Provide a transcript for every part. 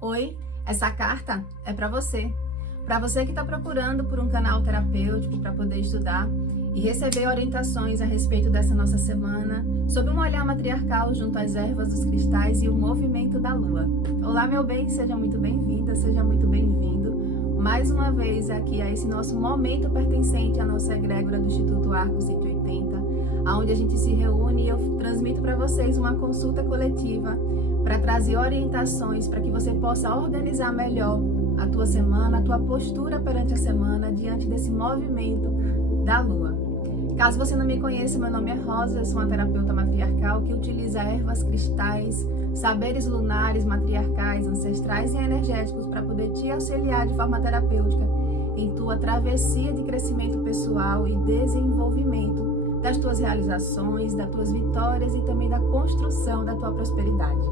Oi, essa carta é para você. Para você que está procurando por um canal terapêutico para poder estudar e receber orientações a respeito dessa nossa semana, sobre um olhar matriarcal junto às ervas dos cristais e o movimento da lua. Olá, meu bem, seja muito bem-vinda, seja muito bem-vindo mais uma vez aqui a esse nosso momento pertencente à nossa egrégora do Instituto Arco 180, onde a gente se reúne e eu transmito para vocês uma consulta coletiva para trazer orientações para que você possa organizar melhor a tua semana, a tua postura perante a semana, diante desse movimento da lua. Caso você não me conheça, meu nome é Rosa, eu sou uma terapeuta matriarcal que utiliza ervas, cristais, saberes lunares, matriarcais, ancestrais e energéticos para poder te auxiliar de forma terapêutica em tua travessia de crescimento pessoal e desenvolvimento das tuas realizações, das tuas vitórias e também da construção da tua prosperidade.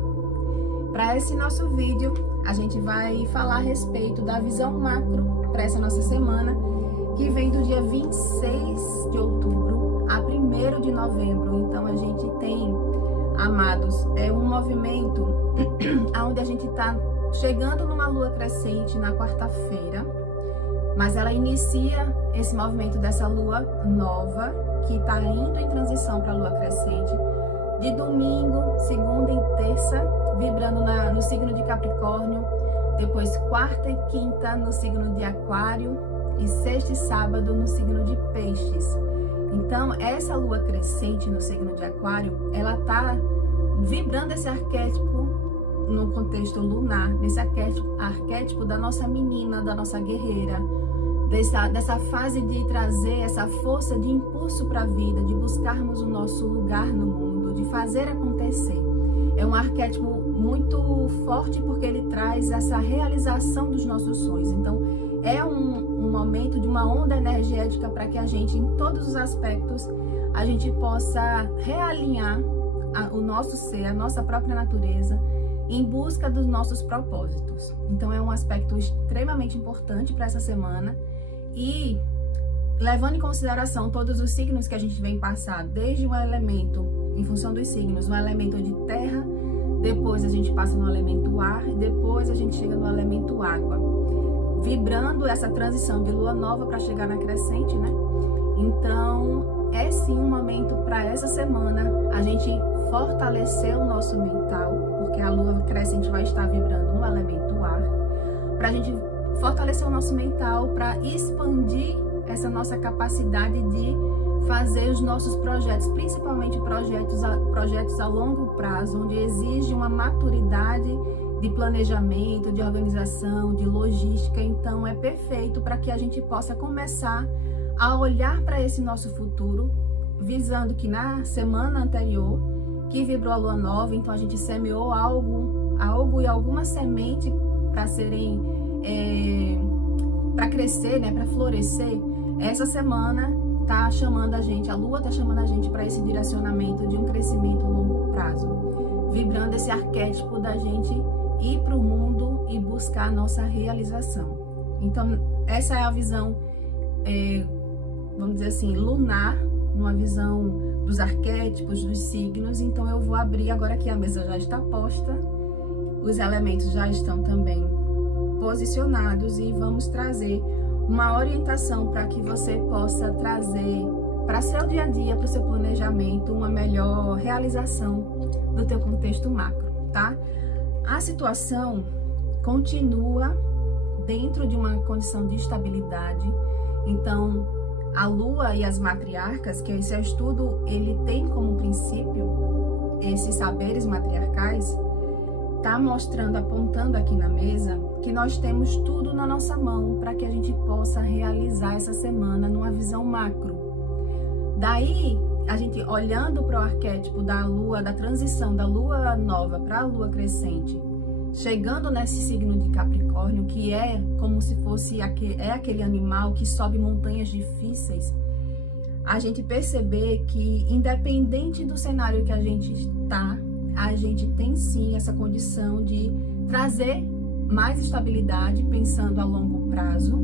Para esse nosso vídeo, a gente vai falar a respeito da visão macro para essa nossa semana, que vem do dia 26 de outubro a 1º de novembro. Então a gente tem, amados, um movimento onde a gente está chegando numa lua crescente na quarta-feira, mas ela inicia esse movimento dessa lua nova, que está indo em transição para a lua crescente, de domingo, segunda e terça, vibrando no signo de Capricórnio, depois quarta e quinta no signo de Aquário e sexta e sábado no signo de Peixes. Então, essa lua crescente no signo de Aquário, ela tá vibrando esse arquétipo no contexto lunar, nesse arquétipo da nossa menina, da nossa guerreira, dessa fase de trazer essa força de impulso para a vida, de buscarmos o nosso lugar no mundo, de fazer acontecer. É um arquétipo muito forte porque ele traz essa realização dos nossos sonhos. Então, é um momento de uma onda energética para que a gente, em todos os aspectos, a gente possa realinhar o nosso ser, a nossa própria natureza, em busca dos nossos propósitos. Então, é um aspecto extremamente importante para essa semana e levando em consideração todos os signos que a gente vem passar, desde um elemento, em função dos signos, um elemento de terra, depois a gente passa no elemento ar, e depois a gente chega no elemento água, vibrando essa transição de lua nova para chegar na crescente, né? Então, é sim um momento para essa semana a gente fortalecer o nosso mental, porque a lua crescente vai estar vibrando no elemento ar, para a gente fortalecer o nosso mental, para expandir essa nossa capacidade de fazer os nossos projetos, principalmente projetos a longo prazo, onde exige uma maturidade de planejamento, de organização, de logística. Então é perfeito para que a gente possa começar a olhar para esse nosso futuro, visando que na semana anterior, que vibrou a lua nova, então a gente semeou algo e alguma semente para serem, para crescer, né, para florescer. Essa semana tá chamando a gente, a lua tá chamando a gente para esse direcionamento de um crescimento a longo prazo, vibrando esse arquétipo da gente ir para o mundo e buscar a nossa realização. Então, essa é a visão, vamos dizer assim, lunar, uma visão dos arquétipos, dos signos. Então, eu vou abrir agora que a mesa já está posta, os elementos já estão também posicionados e vamos trazer uma orientação para que você possa trazer para seu dia a dia, para o seu planejamento, uma melhor realização do teu contexto macro, tá? A situação continua dentro de uma condição de estabilidade. Então, a lua e as matriarcas, que esse estudo, ele tem como princípio esses saberes matriarcais, tá mostrando, apontando aqui na mesa, que nós temos tudo na nossa mão para que a gente possa realizar essa semana numa visão macro. Daí, a gente olhando para o arquétipo da lua, da transição da lua nova para a lua crescente, chegando nesse signo de Capricórnio, que é como se fosse aquele animal que sobe montanhas difíceis, a gente perceber que, independente do cenário que a gente está, a gente tem sim essa condição de trazer mais estabilidade, pensando a longo prazo,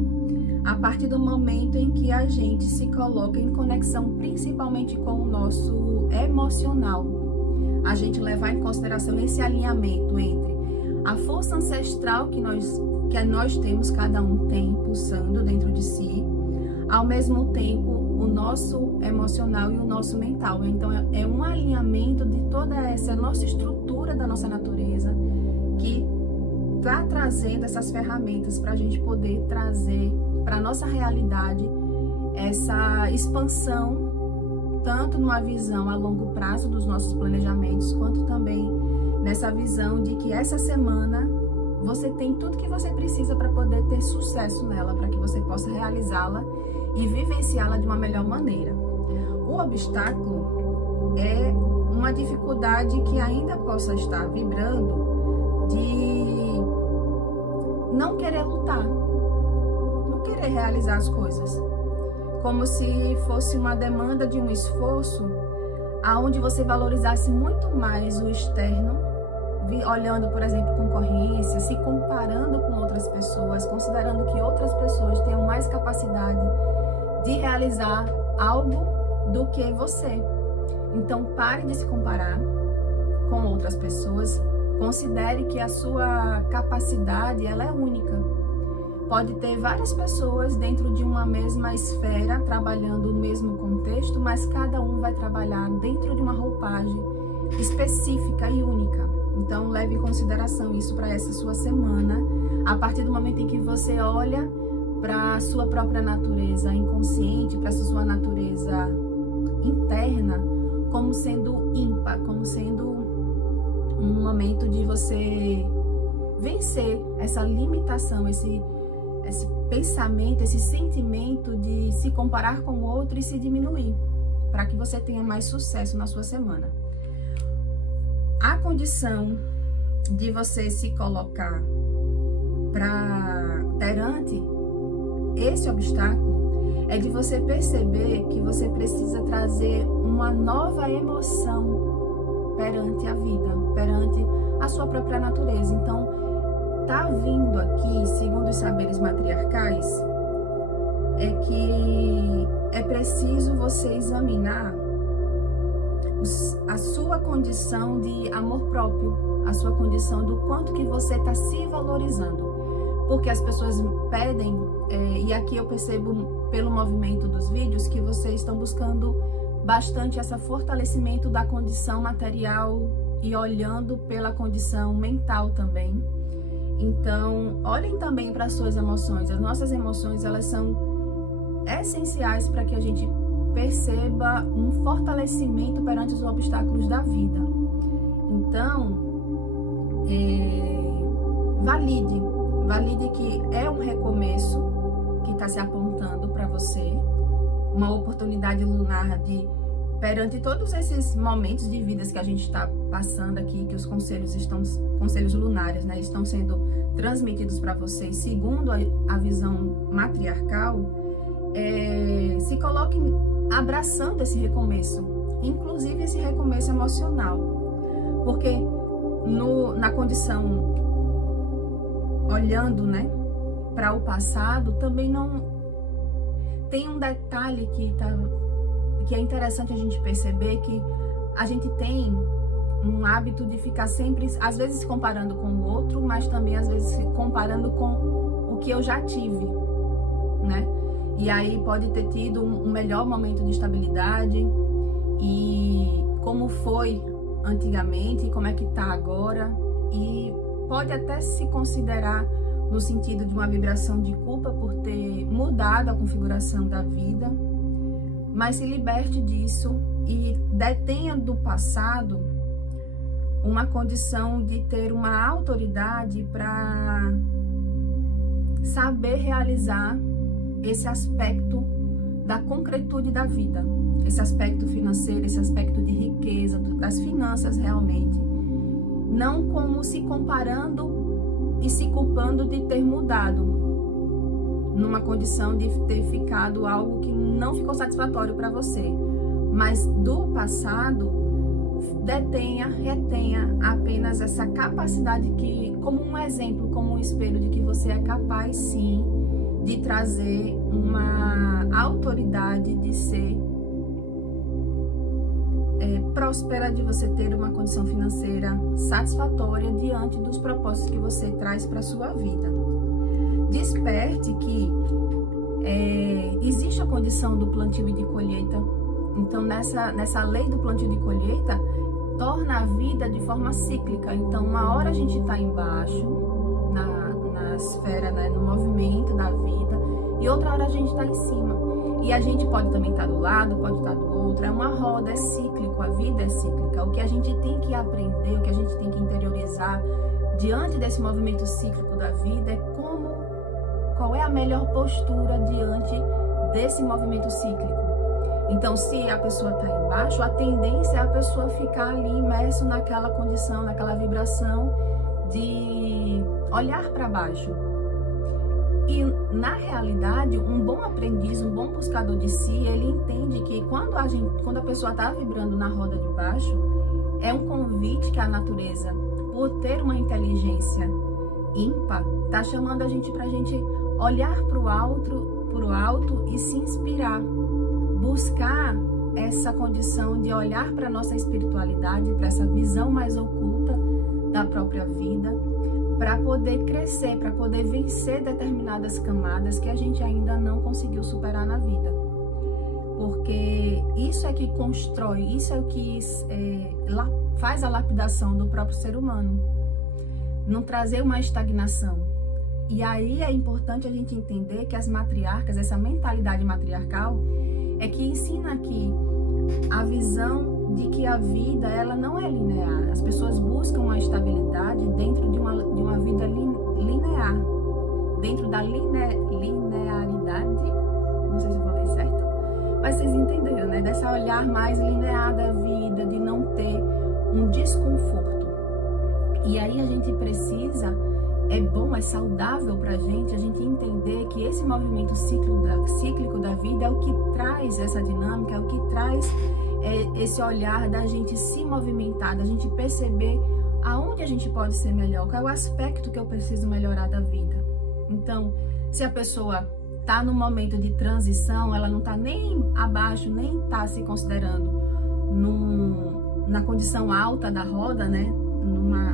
a partir do momento em que a gente se coloca em conexão principalmente com o nosso emocional. A gente levar em consideração esse alinhamento entre a força ancestral que nós temos, cada um tem pulsando dentro de si, ao mesmo tempo o nosso emocional e o nosso mental. Então é um alinhamento de toda essa nossa estrutura da nossa natureza que está trazendo essas ferramentas para a gente poder trazer para a nossa realidade essa expansão, tanto numa visão a longo prazo dos nossos planejamentos, quanto também nessa visão de que essa semana você tem tudo que você precisa para poder ter sucesso nela, para que você possa realizá-la e vivenciá-la de uma melhor maneira. O obstáculo é uma dificuldade que ainda possa estar vibrando de não querer lutar, não querer realizar as coisas, como se fosse uma demanda de um esforço aonde você valorizasse muito mais o externo, olhando, por exemplo, concorrência, se comparando com outras pessoas, considerando que outras pessoas tenham mais capacidade de realizar algo do que você. Então, pare de se comparar com outras pessoas, considere que a sua capacidade, ela é única. Pode ter várias pessoas dentro de uma mesma esfera, trabalhando no mesmo contexto, mas cada um vai trabalhar dentro de uma roupagem específica e única. Então, leve em consideração isso para essa sua semana, a partir do momento em que você olha para a sua própria natureza inconsciente, para a sua natureza interna, como sendo ímpar, como sendo um momento de você vencer essa limitação, esse pensamento, esse sentimento de se comparar com o outro e se diminuir, para que você tenha mais sucesso na sua semana. A condição de você se colocar perante esse obstáculo é de você perceber que você precisa trazer uma nova emoção perante a vida, perante a sua própria natureza. Então, tá vindo aqui, segundo os saberes matriarcais, é que é preciso você examinar a sua condição de amor próprio, a sua condição do quanto que você está se valorizando. Porque as pessoas pedem, e aqui eu percebo pelo movimento dos vídeos, que vocês estão buscando bastante esse fortalecimento da condição material e olhando pela condição mental também. Então, olhem também para as suas emoções. As nossas emoções, elas são essenciais para que a gente perceba um fortalecimento perante os obstáculos da vida. Então, valide que é um recomeço que está se apontando para você, uma oportunidade lunar de, perante todos esses momentos de vidas que a gente está passando aqui, que os conselhos lunares, né, estão sendo transmitidos para vocês, segundo a visão matriarcal, se coloque abraçando esse recomeço, inclusive esse recomeço emocional, porque na condição, olhando, né, para o passado, também não tem um detalhe que é interessante a gente perceber, que a gente tem um hábito de ficar sempre, às vezes, se comparando com o outro, mas também às vezes se comparando com o que eu já tive, né? E aí pode ter tido um melhor momento de estabilidade e como foi antigamente, como é que tá agora, e pode até se considerar no sentido de uma vibração de culpa por ter mudado a configuração da vida, mas se liberte disso e detenha do passado uma condição de ter uma autoridade para saber realizar esse aspecto da concretude da vida, esse aspecto financeiro, esse aspecto de riqueza, das finanças realmente, não como se comparando e se culpando de ter mudado, numa condição de ter ficado algo que não ficou satisfatório para você, mas do passado, retenha apenas essa capacidade que, como um exemplo, como um espelho de que você é capaz sim de trazer uma autoridade, de ser próspera, de você ter uma condição financeira satisfatória diante dos propósitos que você traz para a sua vida. Desperte que existe a condição do plantio e de colheita. Então, nessa lei do plantio e de colheita, torna a vida de forma cíclica. Então, uma hora a gente está embaixo, na esfera, né, no movimento da vida, e outra hora a gente está em cima. E a gente pode também estar do lado, pode estar do outro. É uma roda, é cíclico, a vida é cíclica. O que a gente tem que aprender, o que a gente tem que interiorizar diante desse movimento cíclico da vida é qual é a melhor postura diante desse movimento cíclico. Então, se a pessoa está embaixo, a tendência é a pessoa ficar ali imerso naquela condição, naquela vibração de olhar para baixo. E, na realidade, um bom aprendiz, um bom buscador de si, ele entende que quando a pessoa está vibrando na roda de baixo, é um convite que a natureza, por ter uma inteligência ímpar, está chamando a gente para a gente olhar para o alto e se inspirar. Buscar essa condição de olhar para a nossa espiritualidade, para essa visão mais oculta da própria vida, para poder crescer, para poder vencer determinadas camadas que a gente ainda não conseguiu superar na vida. Porque isso é que constrói, isso é o que faz a lapidação do próprio ser humano. Não trazer uma estagnação. E aí é importante a gente entender que as matriarcas, essa mentalidade matriarcal, é que ensina aqui a visão de que a vida, ela não é linear. As pessoas buscam uma estabilidade dentro de uma vida linear, dentro da linearidade, não sei se eu falei certo, mas vocês entenderam, né? Dessa olhar mais linear da vida, de não ter um desconforto. E aí a gente precisa, é bom, é saudável pra gente a gente entender que esse movimento cíclico da vida é o que traz essa dinâmica, é o que traz esse olhar da gente se movimentar, da gente perceber aonde a gente pode ser melhor, qual é o aspecto que eu preciso melhorar da vida. Então, se a pessoa está no momento de transição, ela não está nem abaixo, nem está se considerando na condição alta da roda, né?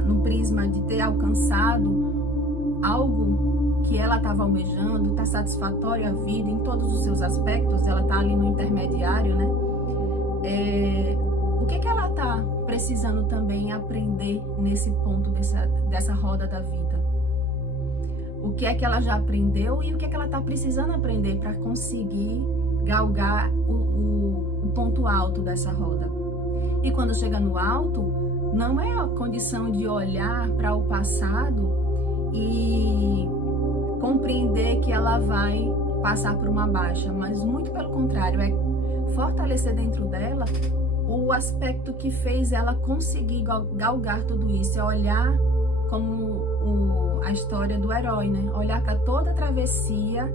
Num prisma de ter alcançado algo que ela estava almejando, está satisfatória a vida em todos os seus aspectos, ela está ali no intermediário, né? O que ela está precisando também aprender nesse ponto dessa roda da vida? O que é que ela já aprendeu e o que é que ela está precisando aprender para conseguir galgar o ponto alto dessa roda? E quando chega no alto, não é a condição de olhar para o passado e compreender que ela vai passar por uma baixa, mas muito pelo contrário, é fortalecer dentro dela o aspecto que fez ela conseguir galgar tudo isso, é olhar como a história do herói, né? Olhar para toda a travessia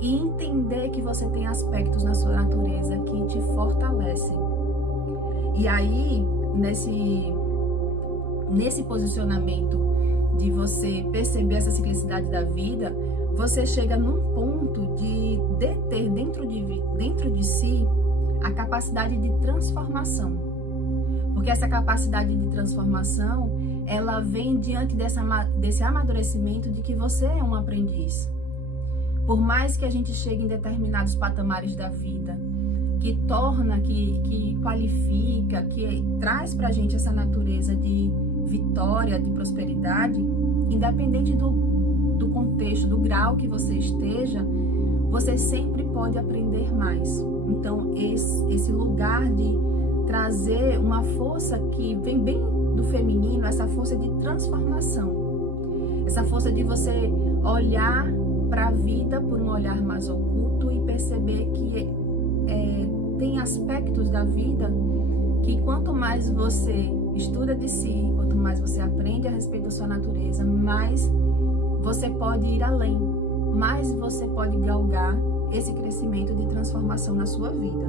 e entender que você tem aspectos na sua natureza que te fortalecem. E aí, nesse posicionamento de você perceber essa ciclicidade da vida, você chega num ponto de ter dentro de si a capacidade de transformação. Porque essa capacidade de transformação, ela vem diante desse amadurecimento de que você é um aprendiz. Por mais que a gente chegue em determinados patamares da vida, que torna, que qualifica, que traz pra gente essa natureza de vitória, de prosperidade, independente do contexto, do grau que você esteja, você sempre pode aprender mais. Então, esse lugar de trazer uma força que vem bem do feminino, essa força de transformação, essa força de você olhar para a vida por um olhar mais oculto e perceber que tem aspectos da vida que quanto mais você estuda de si, quanto mais você aprende a respeito da sua natureza, mais você pode ir além, mais você pode galgar esse crescimento de transformação na sua vida.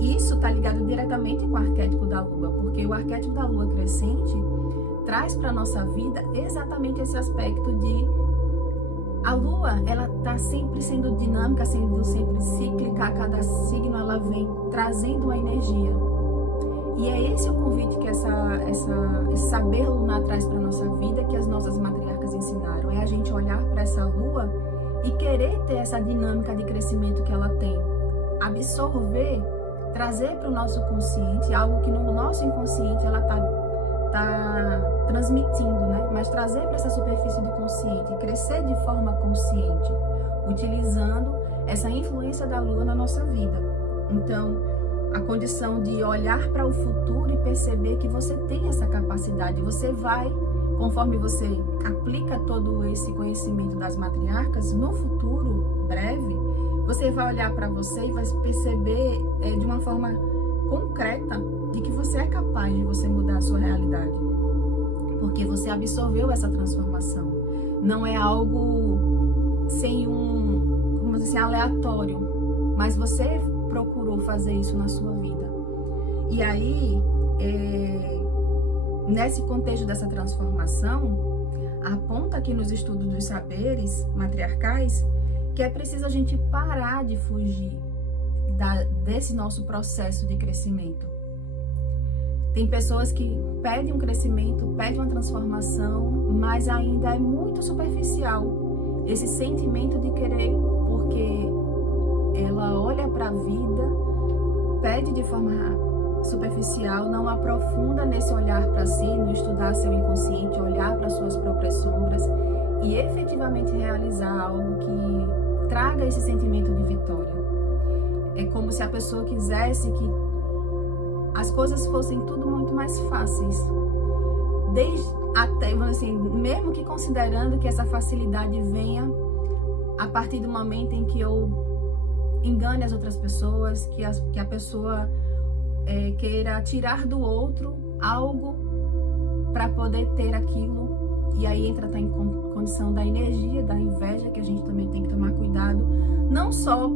Isso está ligado diretamente com o arquétipo da Lua, porque o arquétipo da Lua crescente traz para a nossa vida exatamente esse aspecto de a Lua, ela está sempre sendo dinâmica, sendo sempre cíclica, a cada signo ela vem trazendo uma energia. E é esse o convite que esse saber lunar traz para nossa vida, que as nossas matriarcas ensinaram. É a gente olhar para essa lua e querer ter essa dinâmica de crescimento que ela tem. Absorver, trazer para o nosso consciente algo que no nosso inconsciente ela tá transmitindo, né? Mas trazer para essa superfície do consciente, crescer de forma consciente, utilizando essa influência da lua na nossa vida. Então, a condição de olhar para o futuro e perceber que você tem essa capacidade, você vai, conforme você aplica todo esse conhecimento das matriarcas, no futuro breve, você vai olhar para você e vai perceber de uma forma concreta de que você é capaz de você mudar a sua realidade, porque você absorveu essa transformação. Não é algo sem como dizer, aleatório, mas você procurou fazer isso na sua vida. E aí, nesse contexto dessa transformação, aponta aqui nos estudos dos saberes matriarcais que é preciso a gente parar de fugir desse nosso processo de crescimento. Tem pessoas que pedem um crescimento, pedem uma transformação, mas ainda é muito superficial esse sentimento de querer, porque ela olha para a vida, pede de forma superficial, não aprofunda nesse olhar para si, no estudar seu inconsciente, olhar para suas próprias sombras e efetivamente realizar algo que traga esse sentimento de vitória. É como se a pessoa quisesse que as coisas fossem tudo muito mais fáceis. Até, assim, mesmo que considerando que essa facilidade venha a partir do momento em que eu engane as outras pessoas, que a pessoa queira tirar do outro algo para poder ter aquilo. E aí entra em condição da energia, da inveja, que a gente também tem que tomar cuidado. Não só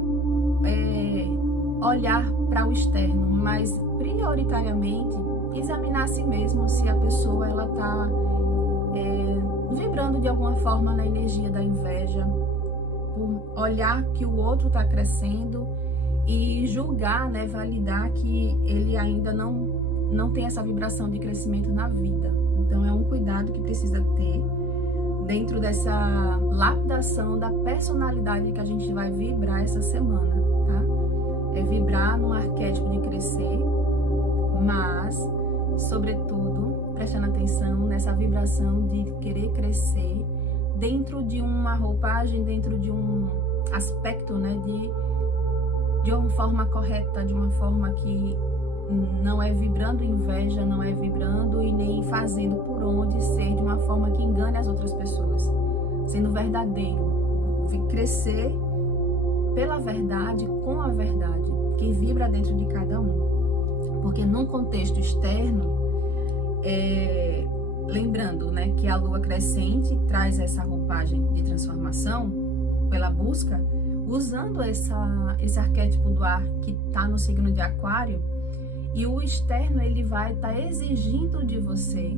olhar para o externo, mas prioritariamente examinar a si mesmo se a pessoa ela está vibrando de alguma forma na energia da inveja, por olhar que o outro está crescendo e julgar, né, validar que ele ainda não tem essa vibração de crescimento na vida. Então é um cuidado que precisa ter dentro dessa lapidação da personalidade que a gente vai vibrar essa semana, tá? É vibrar num arquétipo de crescer, mas, sobretudo, prestando atenção nessa vibração de querer crescer dentro de uma roupagem, dentro de um aspecto, né, de uma forma correta, de uma forma que não é vibrando inveja, não é vibrando e nem fazendo por onde ser de uma forma que engane as outras pessoas, sendo verdadeiro, crescer pela verdade, com a verdade, que vibra dentro de cada um. Porque num contexto externo, lembrando, né, que a lua crescente traz essa roupagem de transformação pela busca, usando esse arquétipo do ar que está no signo de Aquário, e o externo ele vai estar exigindo de você.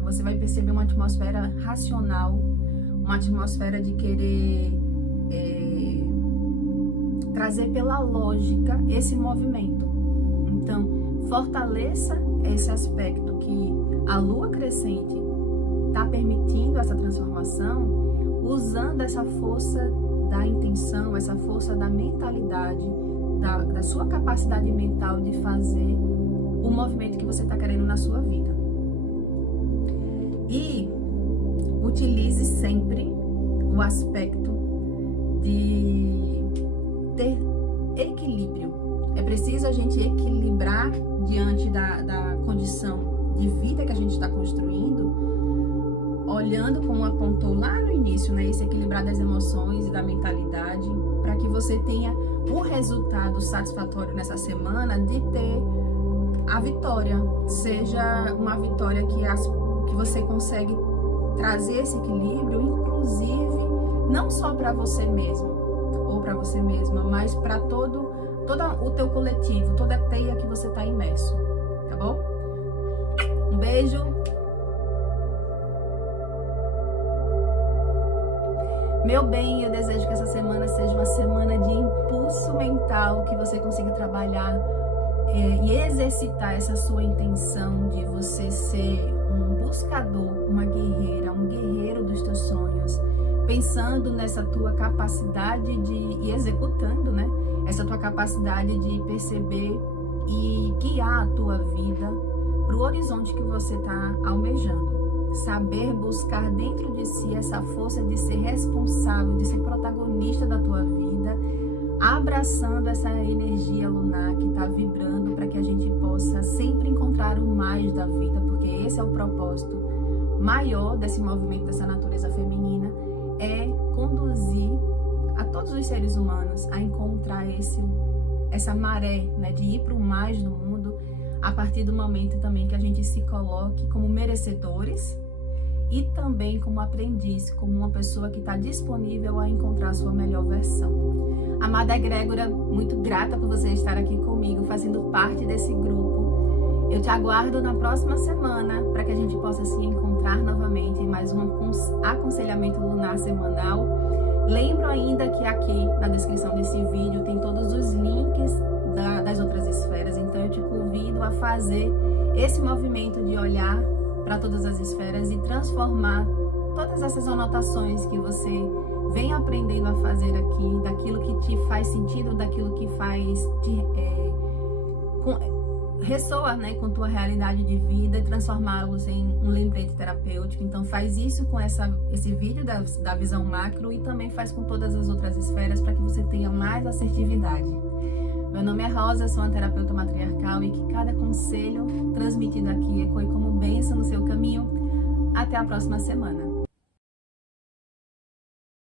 Você vai perceber uma atmosfera racional, uma atmosfera de querer trazer pela lógica esse movimento. Então, fortaleça esse aspecto que a lua crescente está permitindo essa transformação, usando essa força da intenção, essa força da mentalidade, da sua capacidade mental de fazer o movimento que você está querendo na sua vida. E utilize sempre o aspecto de ter equilíbrio. É preciso a gente equilibrar diante da condição de vida que a gente está construindo, olhando como apontou lá no início, né, esse equilibrar das emoções e da mentalidade, para que você tenha o resultado satisfatório nessa semana de ter a vitória, seja uma vitória que você consegue trazer esse equilíbrio, inclusive não só para você mesmo ou para você mesma, mas para todo o teu coletivo, toda a teia que você está imerso, tá bom? Um beijo. Meu bem, eu desejo que essa semana seja uma semana de impulso mental, que você consiga trabalhar e exercitar essa sua intenção de você ser um buscador, uma guerreira, um guerreiro dos teus sonhos, pensando nessa tua capacidade e executando, né? Essa tua capacidade de perceber e guiar a tua vida para o horizonte que você está almejando. Saber buscar dentro de si essa força de ser responsável, de ser protagonista da tua vida, abraçando essa energia lunar que está vibrando para que a gente possa sempre encontrar o mais da vida, porque esse é o propósito maior desse movimento, dessa natureza feminina, é conduzir a todos os seres humanos a encontrar essa maré, né, de ir para o mais do mundo, a partir do momento também que a gente se coloque como merecedores e também como aprendiz, como uma pessoa que está disponível a encontrar a sua melhor versão. Amada egrégora, muito grata por você estar aqui comigo, fazendo parte desse grupo. Eu te aguardo na próxima semana para que a gente possa se encontrar novamente em mais um aconselhamento lunar semanal. Lembro ainda que aqui na descrição desse vídeo tem todos os links das outras esferas, então eu te convido a fazer esse movimento de olhar para todas as esferas e transformar todas essas anotações que você vem aprendendo a fazer aqui, daquilo que te faz sentido, daquilo que ressoa, né, com tua realidade de vida, e transformá-los em um lembrete terapêutico. Então faz isso com esse vídeo da visão macro e também faz com todas as outras esferas para que você tenha mais assertividade. Meu nome é Rosa, sou uma terapeuta matriarcal e que cada conselho transmitido aqui ecoe como bênção no seu caminho. Até a próxima semana.